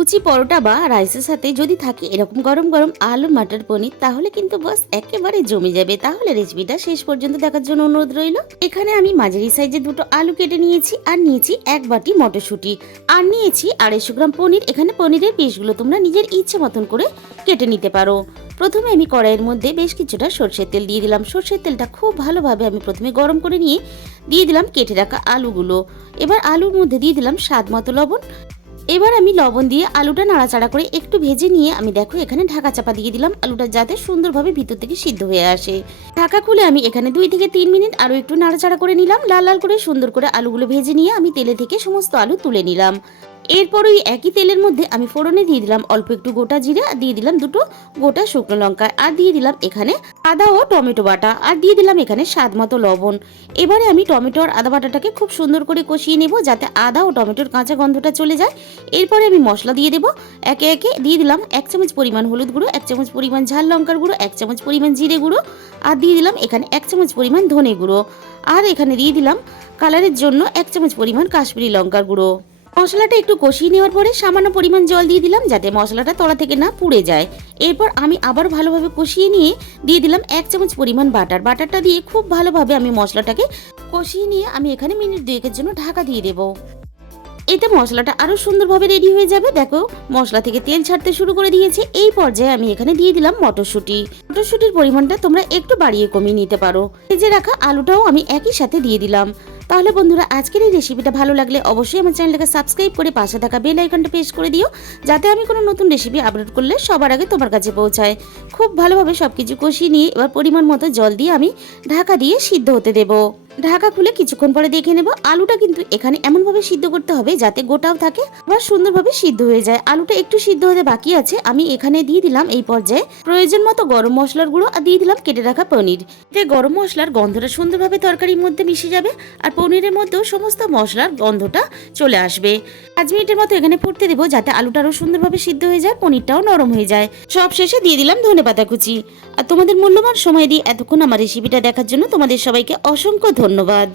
লুচি পরোটা বা রাইসের সাথে যদি থাকে এরকম গরম গরম আলু, মাটার, পনির, তাহলে কিন্তু বাস একেবারে জমে যাবে। তাহলে রেসিপিটা শেষ পর্যন্ত দেখার জন্য অনুরোধ রইল। এখানে আমি মাঝারি সাইজে দুটো আলু কেটে নিয়েছি আর নিয়েছি এক বাটি মটরশুঁটি। আর নিয়েছি আড়াইশো গ্রাম পনির। এখানে পনিরের পিসগুলো তোমরা নিজের ইচ্ছে মতন করে কেটে নিতে পারো। প্রথমে আমি কড়াইয়ের মধ্যে বেশ কিছুটা সর্ষের তেল দিয়ে দিলাম। সর্ষের তেলটা খুব ভালোভাবে আমি প্রথমে গরম করে নিয়ে দিয়ে দিলাম কেটে রাখা আলুগুলো। এবার আলুর মধ্যে দিয়ে দিলাম স্বাদ মতো লবণ। এবার আমি লবণ দিয়ে আলুটা নাড়াচাড়া করে একটু ভেজে নিয়ে আমি দেখো এখানে ঢাকা চাপা দিয়ে দিলাম। আলুটা যাতে সুন্দরভাবে ভিতর থেকে সিদ্ধ হয়ে আসে। ঢাকা খুলে আমি এখানে দুই থেকে তিন মিনিট আরও একটু নাড়াচাড়া করে নিলাম। লাল লাল করে সুন্দর করে আলুগুলো ভেজে নিয়ে আমি তেলে থেকে সমস্ত আলু তুলে নিলাম। এরপর ওই একই তেলের মধ্যে আমি ফোড়নে দিয়ে দিলাম অল্প একটু গোটা জিরে আর দিয়ে দিলাম দুটো গোটা শুকনো লঙ্কা আর দিয়ে দিলাম এখানে আদা ও টমেটো বাটা আর দিয়ে দিলাম এখানে স্বাদ মতো লবণ। এবারে আমি টমেটো আর আদা বাটাটাকে খুব সুন্দর করে কষিয়ে নেব যাতে আদা ও টমেটোর কাঁচা গন্ধটা চলে যায়। এরপরে আমি মশলা দিয়ে দেবো। একে একে দিয়ে দিলাম এক চামচ পরিমাণ হলুদ গুঁড়ো, এক চামচ পরিমাণ ঝাল লঙ্কার গুঁড়ো, এক চামচ পরিমাণ জিরে গুঁড়ো আর দিয়ে দিলাম এখানে এক চামচ পরিমাণ ধনে গুঁড়ো। আর এখানে দিয়ে দিলাম কালারের জন্য এক চামচ পরিমাণ কাশ্মীরি লঙ্কার গুঁড়ো। মশলাটা একটু কষিয়ে নেওয়ার পরে সামান্য পরিমাণ জল দিয়ে দিলাম যাতে মশলাটা তলা থেকে না পুড়ে যায়। এরপর আমি আবার ভালোভাবে কষিয়ে নিয়ে দিয়ে দিলাম এক চামচ পরিমাণ বাটার। বাটারটা দিয়ে খুব ভালোভাবে আমি মশলাটাকে কষিয়ে নিয়ে আমি এখানে মিনিট দুয়েকের জন্য ঢাকা দিয়ে দেবো। এতে মশলাটা আরও সুন্দরভাবে রেডি হয়ে যাবে। দেখো, মশলা থেকে তেল ছাড়তে শুরু করে দিয়েছে। এই পর্যায়ে আমি এখানে দিয়ে দিলাম মটরশুঁটি। মটরশুঁটির পরিমাণটা তোমরা একটু বাড়িয়ে কমিয়ে নিতে পারো। ভেজে রাখা আলুটাও আমি একই সাথে দিয়ে দিলাম। তাহলে বন্ধুরা, আজকের এই রেসিপিটা ভালো লাগলে অবশ্যই আমার চ্যানেলটাকে সাবস্ক্রাইব করে পাশে থাকা বেল আইকনটা প্রেস করে দিও, যাতে আমি কোনো নতুন রেসিপি আপলোড করলে সবার আগে তোমার কাছে পৌঁছায়। খুব ভালোভাবে সব কিছু কষিয়ে নিয়ে এবার পরিমাণ মতো জল দিয়ে আমি ঢাকা দিয়ে সিদ্ধ হতে দেবো। ঢাকা খুলে কিছুক্ষণ পরে দেখে নেব, আলুটা কিন্তু এখানে এমনভাবে সিদ্ধ করতে হবে যাতে গোটাও থাকে, আবার সুন্দরভাবে সিদ্ধ হয়ে যায়। আলুটা একটু সিদ্ধ হতে বাকি আছে, আমি এখানে দিয়ে দিলাম এই পর্যায়ে প্রয়োজন মতো গরম মশলার গুঁড়ো আর দিয়ে দিলাম কেটে রাখা পনির। এতে গরম মশলার গন্ধটা সুন্দরভাবে তরকারির মধ্যে মিশে যাবে আর পনিরের মধ্যেও সমস্ত মশলার গন্ধটা চলে আসবে। পাঁচ মিনিটের মতো এখানে ফুটতে দেবো যাতে আলুটা আরও সুন্দরভাবে সিদ্ধ হয়ে যায়, পনিরটাও নরম হয়ে যায়। সব শেষে দিয়ে দিলাম ধনে পাতা কুচি। আর তোমাদের মূল্যবান সময় দিয়ে এতক্ষণ আমার রেসিপিটা দেখার জন্য তোমাদের সবাইকে অসংখ্য ধন্যবাদ।